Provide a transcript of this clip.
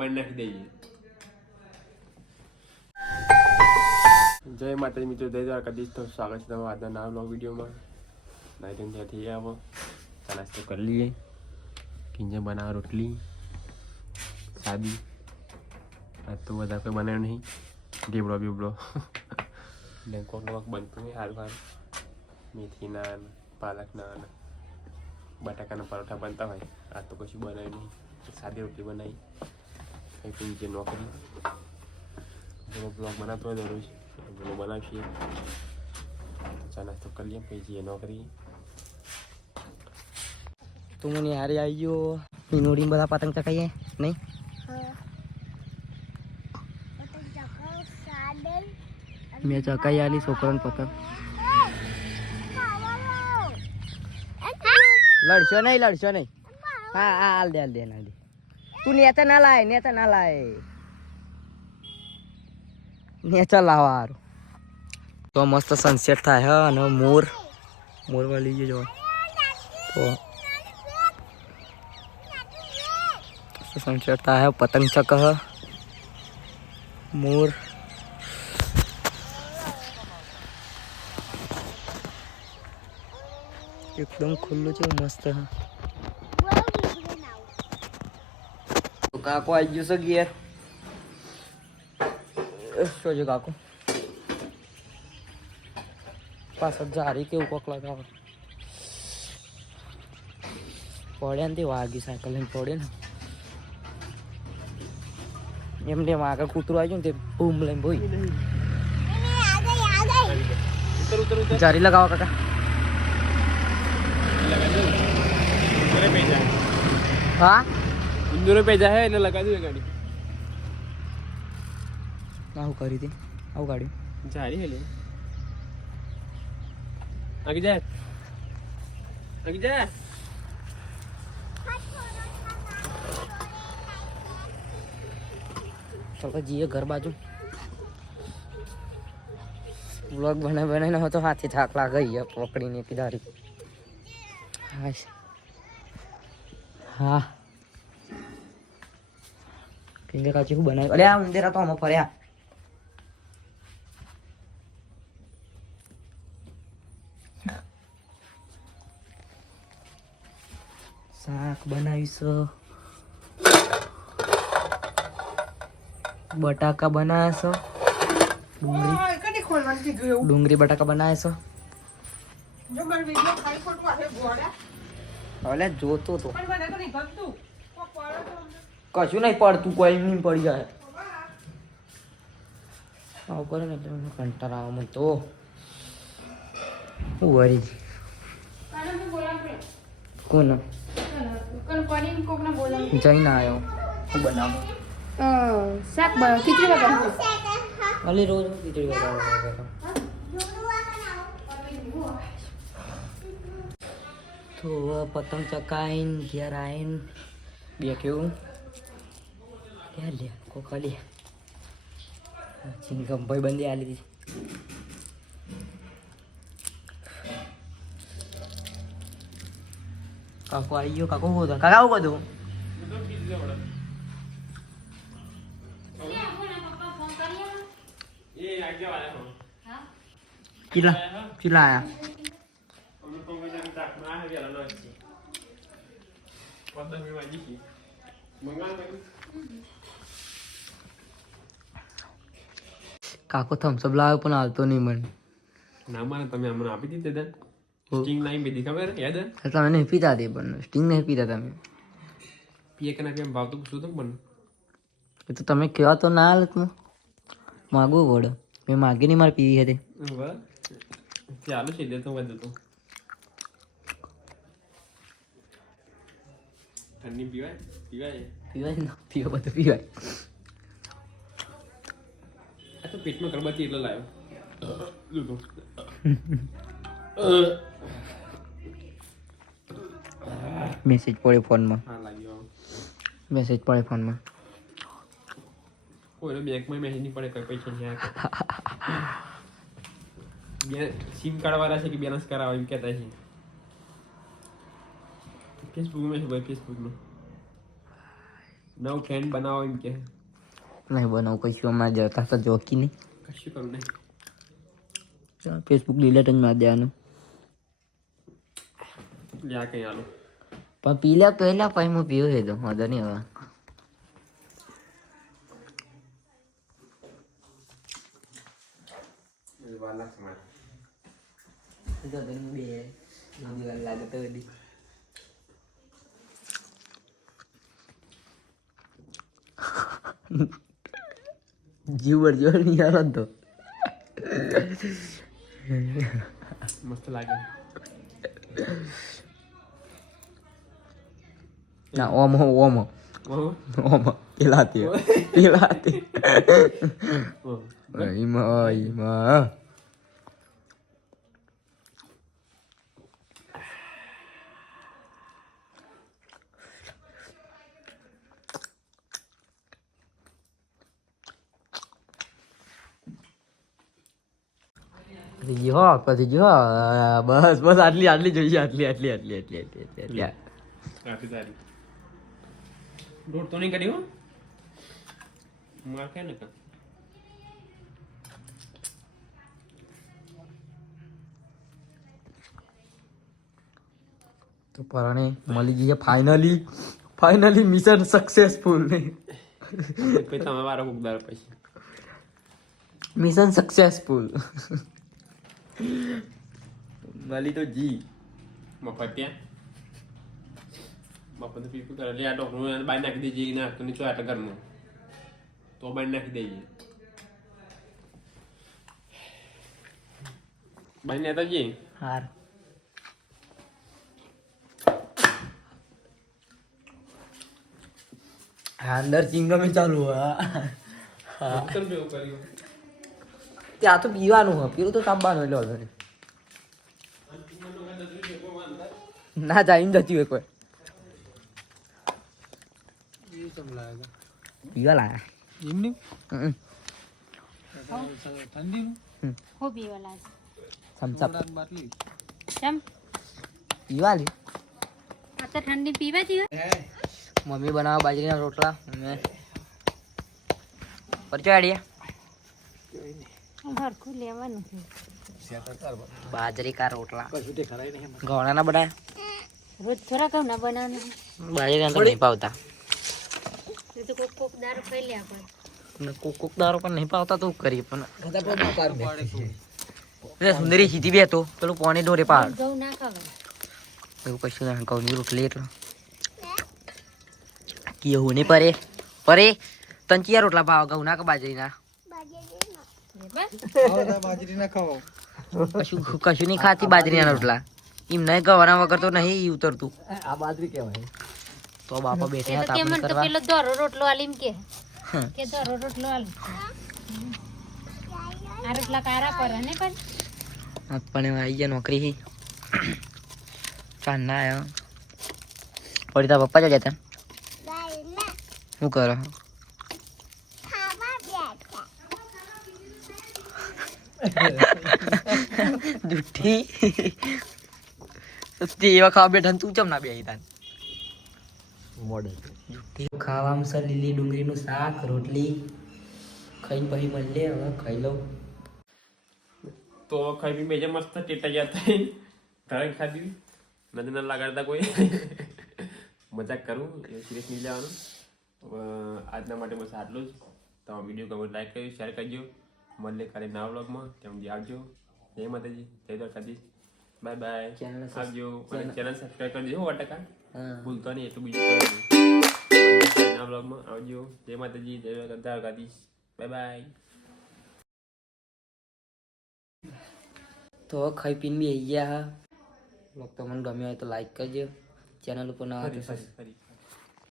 Mobile નાખી દઈએ. જય માતાજી મિત્રો, જય દ્વારકાધીશ. તો સ્વાગત છે તમારા આજના નવા બ્લોગ વિડીયોમાં. નાઈટન ત્યાંથી આવો, ચા નાસ્તો કરી લઈએ. કિંજે બનાવ રોટલી સાદી. આજ તો બધા કોઈ બનાવ્યો નહીં, ઢીબડો બીબડો ને કોક બનતું નહીં. હારું હારું મેથીના, પાલકના, બટાકાના પરોઠા બનતા હોય. આજ તો કશું બનાવ્યું નહીં, સાદી રોટલી બનાવી. કંઈ કિંજે નોકરી બ્લોગ બનાવતો હોય દરરોજ બ્લોગ બનાવીએ. ચા નાસ્તો કરી લઈએ પછી જઈએ નોકરી. તું મને હારે આવી ગયો. મીનોડી બધા પતંગ ચકાઈએ નહીં? મેં ચકાઈ આલી છોકરાને પતંગ. લડશો નહીં. હા હાલ દે તું નેતા ના લાય નેચા લાવા હારું. તો મસ્ત સનસેટ થાય હ અને મોર વાળી જજો તો સનસેટ થાય પતંગ ચક હ મોર એકદમ ખુલ્લું છે મસ્ત. તો કાકો આવી ગયો છે ઘેર. શું છે કાકો પાછળ જારી કેવું કોક લગાવે પડે ને તે વાગી સાયકલ લઈને પડે ને એમ તેમ આગળ કૂતરું આવી ગયું ને તે બૂમ લઈને ભોઈ જારી લગાવો કાકા. હા ઇન્દોરે પેજા હે એટલે લગાવી દે ગાડી. આવું કરી હતી આવું ગાડી જારી હે લે આગી જા ચાલો જઈએ ઘર બાજુ. વ્લોગ બનાવીને હતો હાથી થાક લાગે પકડીને કીધારી. હા કિંજે કાચી હું બનાવ્યું. અરે આ ઉંદેરા તો આમાં ફર્યા. શાક બનાવીશું, બટાકા બનાવીશું, ડુંગળી બટાકા બનાવીશું. હવે જોતો તો કશું નહીં પડતું, કોઈ નહીં પડી જાય. આવું કરે ને એટલે મને કંટાળો આવે મને તો. હું વરી કોણ જઈને આવ્યો હું બનાવું શાક ખીચડી બનાવું. અલી રોજ ખીચડી બનાવું. તો પતંગ ચકાઈને ઘેર આવીને બે કેવું ક્યાં લે કોકા લે ચિંગમ ભાઈ બંધી આલી દીધી. કાકો આવી ગયો. કાકો હોતો કાકા આવું બધું કેટલા આયા? કાકો થમ્સઅપ લાવ્યો પણ હાલતો નહીં મને. ના મારે તમે અમને આપી દીધી દાદા. સ્ટિંગ લાઈન પીધી ખબર યાદ હે? તમે નહીં પીતા તે પણ સ્ટિંગ નહીં પીતા તમે. પીએ કે ના પીએ ભાવતું શું તો પણ એ તો તમે કહેવા તો ના હાલત માગવું પડે. મેં માગી નહીં મારે પીવી હતી. ચાલો છે તો વધુ તો ઠંડી પીવાય પીવા બધું પીવાય. આ તો પેટમાં કરબાતી એટલે લાવ્યો. મેસેજ પડ્યો ફોનમાં. હા લાગ્યો. મેસેજ પડે ફોનમાં. કોઈ બેંકમાં મેસેજ નહીં પડે કઈ પૈસા નહીં આવે. સિમ કાર્ડ વાળા છે કે બેલેન્સ કરાવો એમ કહેતા છે. ફેસબુકમાં છે ભાઈ, ફેસબુકમાં નવ ફ્રેન્ડ બનાવો એમ કે નહીં બનાવું કશું અમારે જતા તો જોકી નહીં કશું કરું નહીં. ફેસબુક ડિલેટ જ મારી દેવાનું લ્યા કઈ આલો પણ પીલા પહેલા પછી હું પીવું છે તો વાંધો નહીં હવે લાગે તો જીવ જોર નહીં આવે તો મસ્ત લાગે. ના ઓમ ઓમ ઓહો. ઓમ પેલાથી પેલાથી ઓહ. એમાં પછી જો બસ બસ આટલી આટલી જોઈએ આટલી આટલી આટલી આટલી આટલી આટલી આટલી સારી રોટ તો નહીં કરી હો માર ખાય ને કા તો પરાણે મળી ગઈ ફાઇનલી ફાઇનલી મિશન સક્સેસફુલ પછી તમે વારો કુકદાર પછી મિશન સક્સેસફુલ મળી તો જી મફત ત્યાં મફત પીપું કરે લે આ ડોક્ટર બાઈ નાખી દેજે ના તો નીચો આટલા ઘરનું તો બાઈ નાખી દેજે બાઈ ને જઈએ હાર અંદર ચિંગમે ચાલુ કેમ એવું કર્યું ત્યાં તો પીવાનું હોય પેલું તો તાંબાનું એટલે વાંધો નહીં ના જઈને જતી હોય કોઈ પીવા લાયા હમ. હમ. ખૂબ પીવા લાગે થમ્સ અપ કેમ પીવા લી આ તો ઠંડી પીવા જોઈએ મમ્મી બનાવવા બાજરીના રોટલા અમે પરચો આડિયા ઘરખું લેવાનું છે બાજરી કા રોટલા ઘઉંના બનાયા રોજ થોડા ઘઉં ના બનાવવાનું બાજરી તો નહીં પાવતા એ તો કોક કોક દારૂ ખાઈ લે આપણે કોક દારો પણ નહીં પાવતા તો કરીએ પણ સુંદરી સીધી બે તો પેલું પાણી ડોરે પાડ ઘઉં ના ખાવા એવું કશું ના ઘઉંની રોટલી એટલે કેવું નહીં પરે પરે તંચિયા રોટલા ભાવ ઘઉંના કે બાજરીના કશું કશું નહીં ખાતી બાજરીના રોટલા એમ નહીં ગવાના વગર તો નહીં ઉતરતું આ બાજરી કહેવાય તો બાપા બેઠા હતા કેમ આપણે તો કરવા પેલો દોરો રોટલો આલીમ કે દોરો રોટલો આલી આ રોટલા કારા પર ને પણ પણ આવી ગયા નોકરી ચાંદ ના આવ્યો પડી તારા પપ્પા જો જતા શું કરો જુઠ્ઠી એવા ખાવા બેઠા તું ચમ ના બેહી તાન મોડલ જુઠ્ઠી ખાવામાં સર લીલી ડુંગળીનું શાક રોટલી ખાઈને પછી મળીએ હવે ખાઈ લઉં તો ખાઈ પી મેજે મસ્ત ટેટા ગયા હતા ઘરે ખાધી નદી ના લગાડતા કોઈ મજાક કરું એ સિરિયસ નહીં લેવાનું આજના માટે બસ આટલું જ તમારો વિડીયો ગમે લાઈક કરજો શેર કરજો મળીએ કાલે નવા વ્લોગમાં ત્યાં સુધી આવજો જય માતાજી જય દ્વારકાધીશ બાય બાય આવજો અને ચેનલ સબસ્ક્રાઈબ કરી દેજો 100% ભૂલતો નહીં એટલું બીજું કોઈ નહીં નવા વ્લોગમાં આવજો જય માતાજી જય દ્વારકાધીશ બાય બાય તો ખાઈ પીને બી આવી ગયા વ્લોગ તમને ગમ્યો હોય તો લાઈક કરજો ચેનલ ઉપર નવા હોય તો ફરી